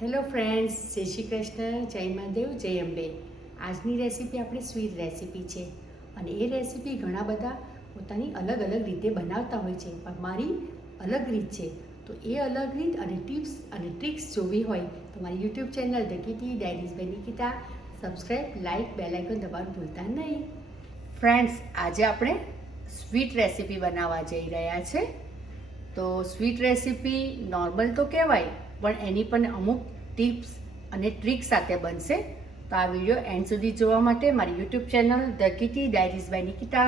Hello friends, જય શ્રી કૃષ્ણ, જય મહાદેવ, જય અંબે. આજની રેસીપી આપણી સ્વીટ રેસીપી છે અને એ રેસીપી ઘણા બધા પોતાની અલગ અલગ રીતે બનાવતા હોય છે, પણ મારી અલગ રીત છે. તો એ અલગ રીત અને ટિપ્સ અને ટ્રિક્સ જોવી હોય તો મારી YouTube channel the kitty diaries by Nikita subscribe, like, bell icon દબાવવાનું ભૂલતા નહીં. ફ્રેન્ડ્સ, આજે આપણે સ્વીટ રેસીપી બનાવવા જઈ રહ્યા છે. તો સ્વીટ રેસીપી નોર્મલ તો કહેવાય, પણ એની પણ અમુક ટિપ્સ અને ટ્રિક સાથે બનશે. તો આ વિડીયો એન્ડ સુધી જોવા માટે મારી YouTube channel the kitty diaries by Nikita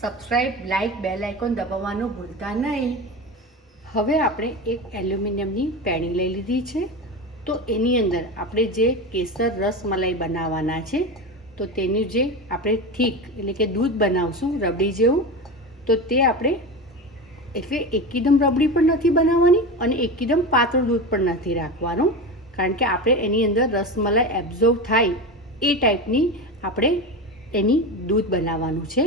subscribe, like, bell icon દબાવવાનું ભૂલતા નહીં. હવે આપણે એક એલ્યુમિનિયમની પેણી લઈ લીધી છે. તો એની અંદર આપણે જે કેસર રસમલાઈ બનાવવાના છે, તો તેનું જે આપણે થીક એટલે કે દૂધ બનાવશું રબડી જેવું, તો તે આપણે એટલે એકદમ રબડી પણ નથી બનાવવાની અને એકદમ પાતળું દૂધ પણ નથી રાખવાનું, કારણ કે આપણે એની અંદર રસમલાઈ એબ્ઝોર્વ થાય એ ટાઈપની આપણે એની દૂધ બનાવવાનું છે.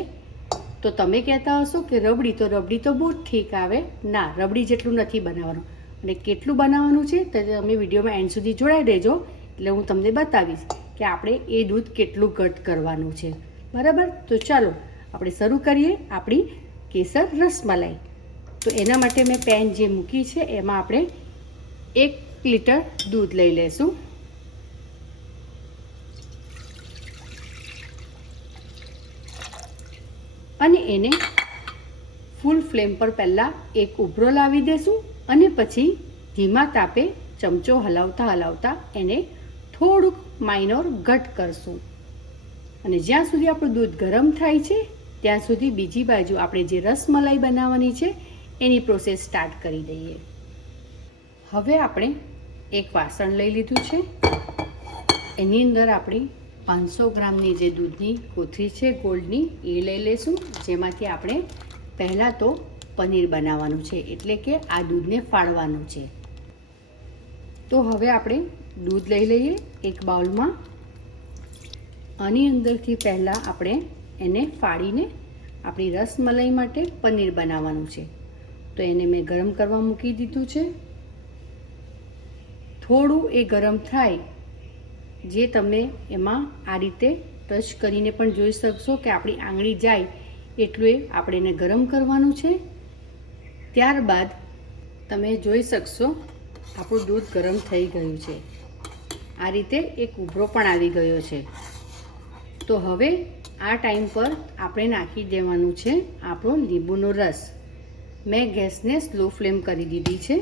તો તમે કહેતા હશો કે રબડી તો બહુ જ ઠીક આવે. ના, રબડી જેટલું નથી બનાવવાનું. અને કેટલું બનાવવાનું છે તો તમે વિડીયોમાં એન્ડ સુધી જોડાઈ રહેજો, એટલે હું તમને બતાવીશ કે આપણે એ દૂધ કેટલું ઘટ કરવાનું છે. બરાબર? તો ચાલો આપણે શરૂ કરીએ આપણી કેસર રસમલાઈ. તો એના માટે મેં પેન જે મૂકી છે એમાં આપણે 1 લીટર દૂધ લઈ લઈશું. અને એને ફૂલ ફ્લેમ પર પહેલાં એક ઉભરો લાવી દેશું અને પછી ધીમા તાપે ચમચો હલાવતા એને થોડુંક માઇનોર ઘટ કરશું. અને જ્યાં સુધી આપણું દૂધ ગરમ થાય છે ત્યાં સુધી બીજી બાજુ આપણે જે રસમલાઈ બનાવવાની છે એની પ્રોસેસ સ્ટાર્ટ કરી દઈએ. હવે આપણે એક વાસણ લઈ લીધું છે. એની અંદર આપણે 500 ગ્રામની જે દૂધની કોથળી છે ગોલ્ડની એ લઈ લઈશું, જેમાંથી આપણે પહેલાં તો પનીર બનાવવાનું છે, એટલે કે આ દૂધને ફાળવાનું છે. તો હવે આપણે દૂધ લઈ લઈએ એક બાઉલમાં. આની અંદરથી પહેલાં આપણે એને ફાડીને આપણી રસમલાઈ માટે પનીર બનાવવાનું છે. તો એને મેં ગરમ કરવા મૂકી દીધું છે. થોડું એ ગરમ થાય, જે તમે એમાં આ રીતે ટચ કરીને પણ જોઈ શકશો કે આપણી આંગળી જાય એટલું એ આપણે એને ગરમ કરવાનું છે. ત્યારબાદ તમે જોઈ શકશો આપણું દૂધ ગરમ થઈ ગયું છે. આ રીતે એક ઉભરો પણ આવી ગયો છે. તો હવે આ ટાઈમ પર આપણે નાખી દેવાનું છે આપણો લીંબુનો રસ. મેં ગેસને સ્લો ફ્લેમ કરી દીધી છે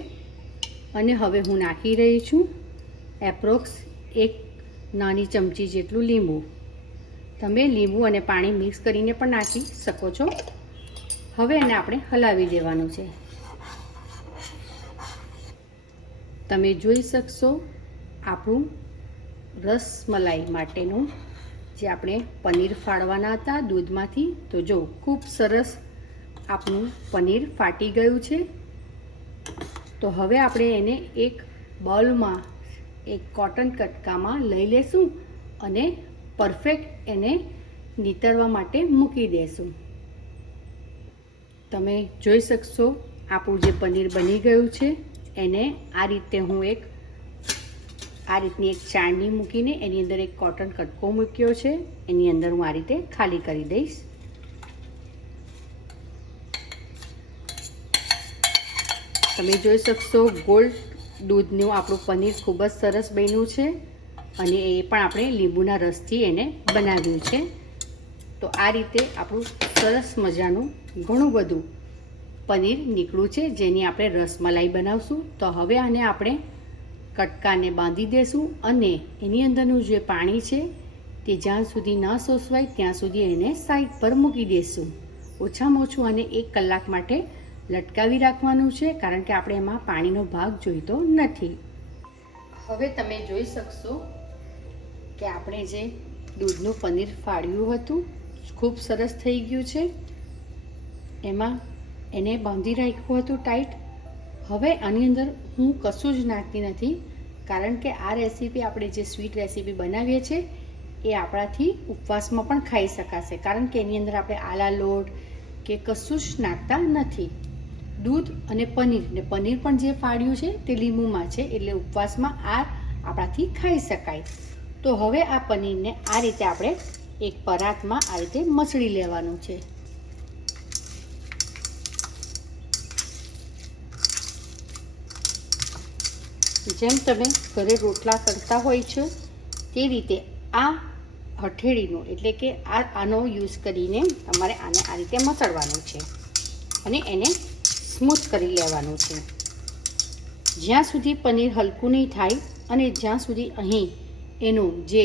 અને હવે હું નાખી રહી છું એપ્રોક્સ 1 નાની ચમચી જેટલું લીંબુ. તમે લીંબુ અને પાણી મિક્સ કરીને પણ નાખી શકો છો. હવે એને આપણે હલાવી દેવાનું છે. તમે જોઈ શકશો આપણું રસમલાઈ માટેનું જે આપણે પનીર ફાડવાના હતા દૂધમાંથી, તો જો ખૂબ સરસ આપણું પનીર ફાટી ગયું છે. તો હવે આપણે એને એક બાઉલમાં એક કોટન કટકામાં લઈ લેશું અને પરફેક્ટ એને નીતરવા માટે મૂકી દેશું. તમે જોઈ શકશો આપણું જે પનીર બની ગયું છે એને આ રીતે હું આ રીતની એક ચાળણી મૂકીને એની અંદર એક કોટન કટકો મૂક્યો છે, એની અંદર હું આ રીતે ખાલી કરી દઈશ. તમે જોઈ શકશો ગોલ્ડ દૂધનું આપણું પનીર ખૂબ જ સરસ બન્યું છે અને એ પણ આપણે લીંબુના રસથી એને બનાવ્યું છે. તો આ રીતે આપણું સરસ મજાનું ઘણું બધું પનીર નીકળ્યું છે, જેની આપણે રસમલાઈ બનાવશું. તો હવે આને આપણે કટકાને બાંધી દેશું અને એની અંદરનું જે પાણી છે તે જ્યાં સુધી ન શોષવાય ત્યાં સુધી એને સાઈડ પર મૂકી દેશું. ઓછામાં ઓછું આને 1 કલાક માટે લટકાવી રાખવાનું છે, કારણ કે આપણે એમાં પાણીનો ભાગ જોઈતો નથી. હવે તમે જોઈ શકશો કે આપણે જે દૂધનું પનીર ફાડ્યું હતું ખૂબ સરસ થઈ ગયું છે. એમાં એને બાંધી રાખ્યું હતું ટાઈટ. હવે આની અંદર હું કશું જ નાખતી નથી, કારણ કે આ રેસીપી આપણે જે સ્વીટ રેસીપી બનાવીએ છીએ એ આપણાથી ઉપવાસમાં પણ ખાઈ શકાશે, કારણ કે એની અંદર આપણે આલા લોટ કે કશું જ નાખતા નથી. દૂધ અને પનીર પણ જે ફાડ્યું છે તે લીંબુમાં છે, એટલે ઉપવાસમાં આ આપણાથી ખાઈ શકાય. તો હવે આ પનીરને આ રીતે આપણે એક પરાતમાં આ રીતે મસળી લેવાનું છે. જેમ તમે ઘરે રોટલા કરતા હોય છો તે રીતે આ હથેળીનો એટલે કે આનો યુઝ કરીને તમારે આને આ રીતે મસળવાનું છે અને એને સ્મૂથ કરી લેવાનું છે. જ્યાં સુધી પનીર હલકું નહીં થાય અને જ્યાં સુધી અહીં એનો જે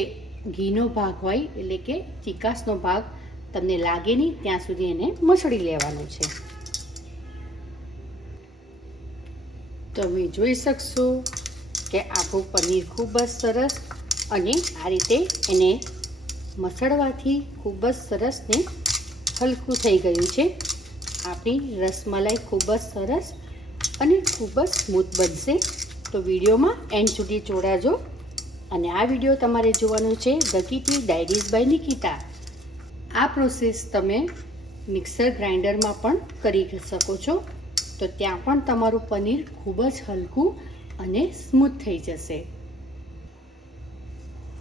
ઘીનો ભાગ હોય એટલે કે ચીકાશનો ભાગ તમને લાગે નહીં ત્યાં સુધી એને મસળી લેવાનું છે. તમે જોઈ શકશો કે આપણું પનીર ખૂબ જ સરસ અને આ રીતે એને મસળવાથી ખૂબ જ સરસ ને હલકું થઈ ગયું છે. આપણી રસમલાઈ ખૂબ જ સરસ અને ખૂબ જ સ્મૂથ બનશે. તો વિડીયોમાં એન્ડ સુધી જોડાજો અને આ વિડીયો તમારે જોવાનો છે the Kitty Diaries by Nikita. આ પ્રોસેસ તમે મિક્સર ગ્રાઇન્ડરમાં પણ કરી શકો છો. તો ત્યાં પણ તમારું પનીર ખૂબ જ હલકું અને સ્મૂથ થઈ જશે.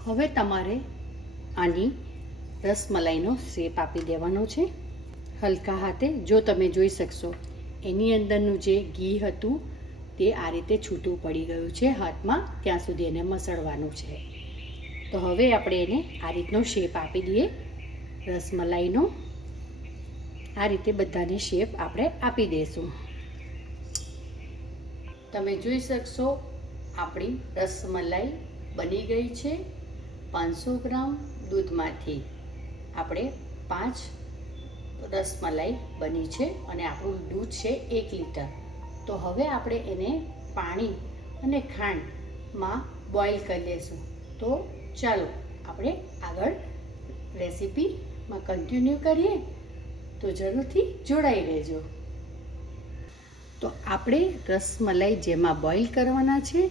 હવે તમારે આની રસમલાઈનો શેપ આપી દેવાનો છે હલકા હાથે. જો તમે જોઈ શકશો એની અંદરનું જે ઘી હતું તે આ રીતે છૂટું પડી ગયું છે હાથમાં, ત્યાં સુધી એને મસળવાનું છે. તો હવે આપણે એને આ રીતનો શેપ આપી દઈએ રસમલાઈનો. આ રીતે બધાને શેપ આપણે આપી દઈશું. તમે જોઈ શકશો આપણી રસમલાઈ બની ગઈ છે. 500 ગ્રામ દૂધમાંથી આપણે 5 રસમલાઈ બની છે અને આપણું દૂધ છે 1 લીટર. તો હવે આપણે એને પાણી અને ખાંડમાં બોઇલ કરી લઈશું. તો ચાલો આપણે આગળ રેસીપીમાં કન્ટિન્યુ કરીએ. તો જરૂરથી જોડાઈ રહેજો. તો આપણે રસમલાઈ જેમાં બોઇલ કરવાના છે.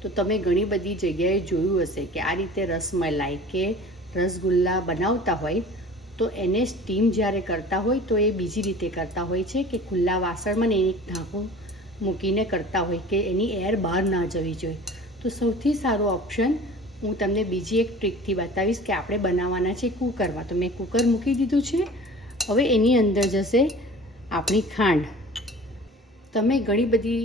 તો તમે ઘણી બધી જગ્યાએ જોયું હશે કે આ રીતે રસમલાઈ કે રસગુલ્લા બનાવતા હોય તો એને સ્ટીમ જ્યારે કરતા હોય તો એ બીજી રીતે કરતા હોય છે કે ખુલ્લા વાસણમાં ને એક ઢાંકણું મૂકીને કરતા હોય કે એની એર બહાર ના જવી જોઈએ. તો સૌથી સારો ઓપ્શન હું તમને બીજી એક ટ્રીકથી બતાવીશ કે આપણે બનાવવાના છે કુકરમાં. તો મેં કુકર મૂકી દીધું છે. હવે એની અંદર જશે આપણી ખાંડ. તમે ઘણી બધી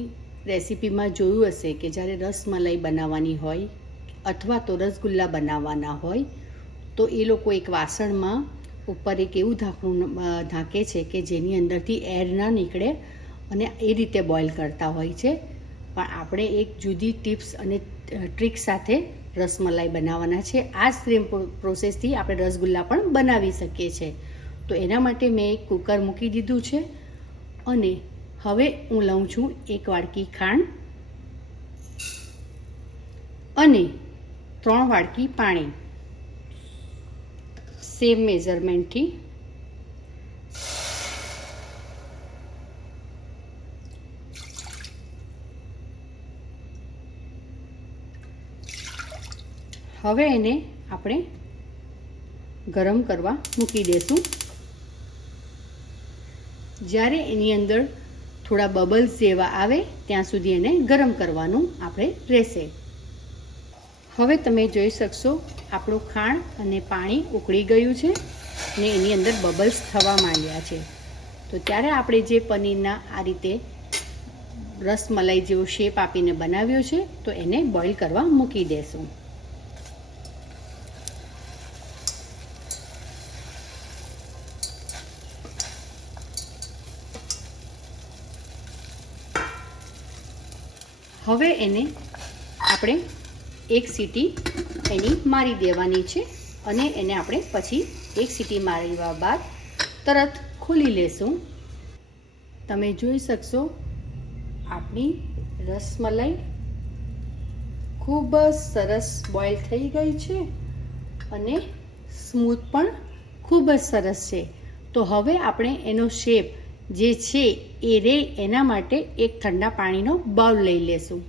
રેસીપીમાં જોયું હશે કે જ્યારે રસમલાઈ બનાવવાની હોય અથવા તો રસગુલ્લા બનાવવાના હોય તો એ લોકો એક વાસણમાં ઉપર એક એવું ઢાંકણું ઢાંકે છે કે જેની અંદરથી એર ના નીકળે અને એ રીતે બોઇલ કરતા હોય છે. પણ આપણે એક જુદી ટિપ્સ અને ટ્રીક સાથે રસમલાઈ બનાવવાના છે. આ સેમ પ્રોસેસથી આપણે રસગુલ્લા પણ બનાવી શકીએ છીએ. તો એના માટે મેં એક કુકર મૂકી દીધું છે અને હવે હું લઉં છું 1 વાડકી ખાંડ અને 3 વાડકી પાણી સેમ મેઝરમેન્ટથી. હવે એને આપણે ગરમ કરવા મૂકી દઈશું. જ્યારે એની અંદર થોડા બબલ્સ જેવા આવે ત્યાં સુધી એને ગરમ કરવાનું આપણે રહેશે. હવે તમે જોઈ શકશો આપણું ખાંડ અને પાણી ઉકળી ગયું છે અને એની અંદર બબલ્સ થવા માંડ્યા છે. તો ત્યારે આપણે જે પનીરના આ રીતે રસમલાઈ જેવો શેપ આપીને બનાવ્યો છે તો એને બોઇલ કરવા મૂકી દેશું. હવે એને આપણે એક સીટી એની મારી દેવાની છે અને એને આપણે પછી એક સીટી મારવા બાદ તરત ખોલી લેશું. તમે જોઈ શકશો આપણી રસમલાઈ ખૂબ જ સરસ બોઇલ થઈ ગઈ છે અને સ્મૂથ પણ ખૂબ જ સરસ છે. તો હવે આપણે એનો શેપ જે છે એ રે એના માટે એક ઠંડા પાણીનો બાઉલ લઈ લેશું.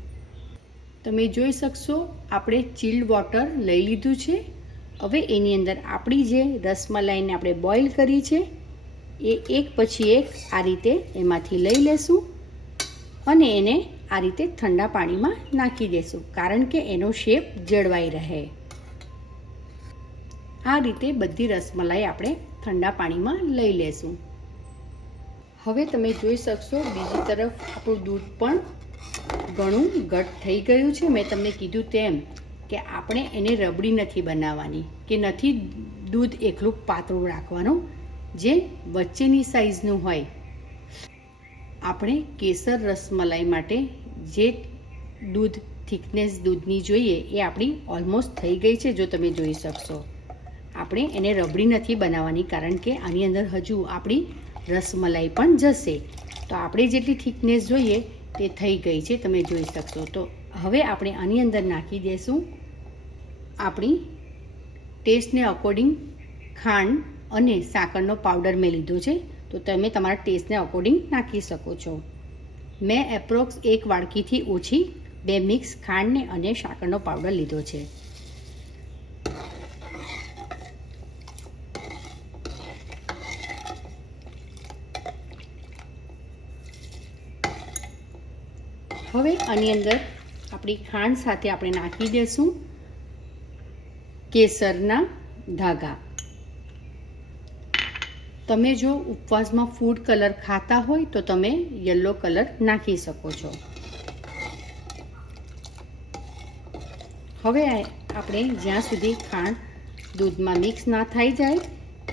તમે જોઈ શકશો આપણે ચિલ્ડ વોટર લઈ લીધું છે. હવે એની અંદર આપણી જે રસમલાઈને આપણે બોઇલ કરી છે એ એક પછી એક આ રીતે એમાંથી લઈ લેશું અને એને આ રીતે ઠંડા પાણીમાં નાખી દેશું, કારણ કે એનો શેપ જળવાઈ રહે. આ રીતે બધી રસમલાઈ આપણે ઠંડા પાણીમાં લઈ લેશું. હવે તમે જોઈ શકશો બીજી તરફ આપણું દૂધ પણ ઘણું ઘટ થઈ ગયું છે. મેં તમને કીધું તેમ કે આપણે એને રબડી નથી બનાવવાની, કે નથી દૂધ એકલું પાતળું રાખવાનું, જે વચ્ચેની સાઈઝનું હોય. આપણે કેસર રસમલાઈ માટે જે દૂધ થિકનેસ દૂધની જોઈએ એ આપણી ઓલમોસ્ટ થઈ ગઈ છે. જો તમે જોઈ શકશો, આપણે એને રબડી નથી બનાવવાની, કારણ કે આની અંદર હજુ આપણી રસમલાઈ પણ જશે. તો આપણે જેટલી થિકનેસ જોઈએ તે થઈ ગઈ છે, તમે જોઈ શકશો. તો હવે આપણે આની અંદર નાખી દઈશું આપણી ટેસ્ટને અકોર્ડિંગ ખાંડ અને સાકરનો પાવડર મેં લીધો છે. તો તમે તમારા ટેસ્ટને અકોર્ડિંગ નાખી શકો છો. મેં એપ્રોક્સ 1 વાડકીથી ઓછી 2 મિક્સ ખાંડને અને સાકરનો પાવડર લીધો છે. હવે આની અંદર આપણી ખાંડ સાથે આપણે નાખી દઈશું કેસરના ધાગા. તમે જો ઉપવાસમાં ફૂડ કલર ખાતા હોય તો તમે યલો કલર નાખી શકો છો. હવે આપણે જ્યાં સુધી ખાંડ દૂધમાં મિક્સ ના થઈ જાય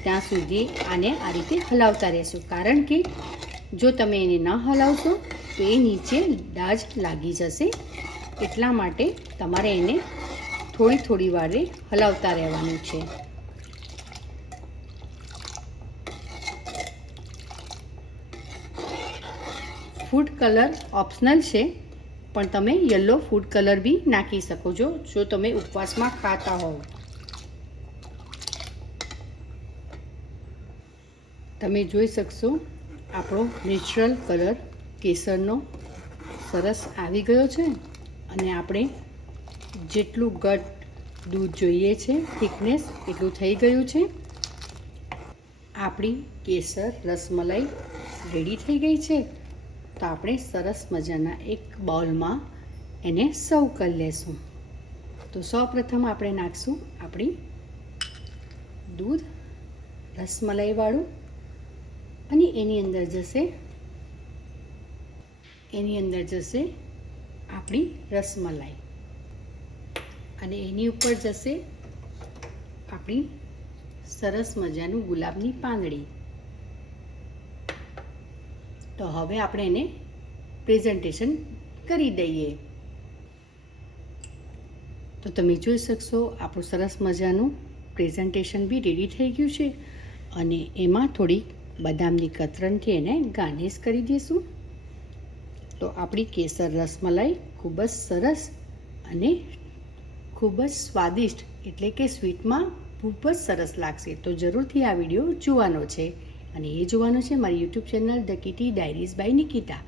ત્યાં સુધી આને આ રીતે હલાવતા રહેશું, કારણ કે જો તમે એને ન હલાવશો તો એ નીચે દાજ લાગી જશે. એટલા માટે તમારે એને થોડી થોડી વારે હલાવતા રહેવાનું છે. ફૂડ કલર ઓપ્શનલ છે, પણ તમે યલો ફૂડ કલર બી નાખી શકો છો જો તમે ઉપવાસમાં ખાતા હોવ. તમે જોઈ શકશો આપણો નેચરલ કલર કેસરનો સરસ આવી ગયો છે, અને આપણે જેટલું ઘટ દૂધ જોઈએ છે થિકનેસ એટલું થઈ ગયું છે. આપણી કેસર રસમલાઈ રેડી થઈ ગઈ છે. તો આપણે સરસ મજાના એક બાઉલમાં એને સર્વ કરી લેશું. તો સૌપ્રથમ આપણે નાખશું આપણી દૂધ રસમલાઈવાળું, અને એની અંદર જશે આપણી રસમલાઈ, અને એની ઉપર જશે આપણી સરસ મજાનું ગુલાબની પાંદડી. તો હવે આપણે એને પ્રેઝન્ટેશન કરી દઈએ. તો તમે જોઈ શકશો આપણું સરસ મજાનું પ્રેઝન્ટેશન બી રેડી થઈ ગયું છે, અને એમાં થોડી બદામની કતરનથી એને ગાર્નિશ કરી દઈશું. તો આપણી કેસર રસમલાઈ ખૂબ જ સરસ અને ખૂબ જ સ્વાદિષ્ટ, એટલે કે સ્વીટમાં ખૂબ જ સરસ લાગશે. તો જરૂરથી આ વિડીયો જોવાનો છે, અને એ જોવાનો છે મારી YouTube channel the Kitty Diaries by Nikita.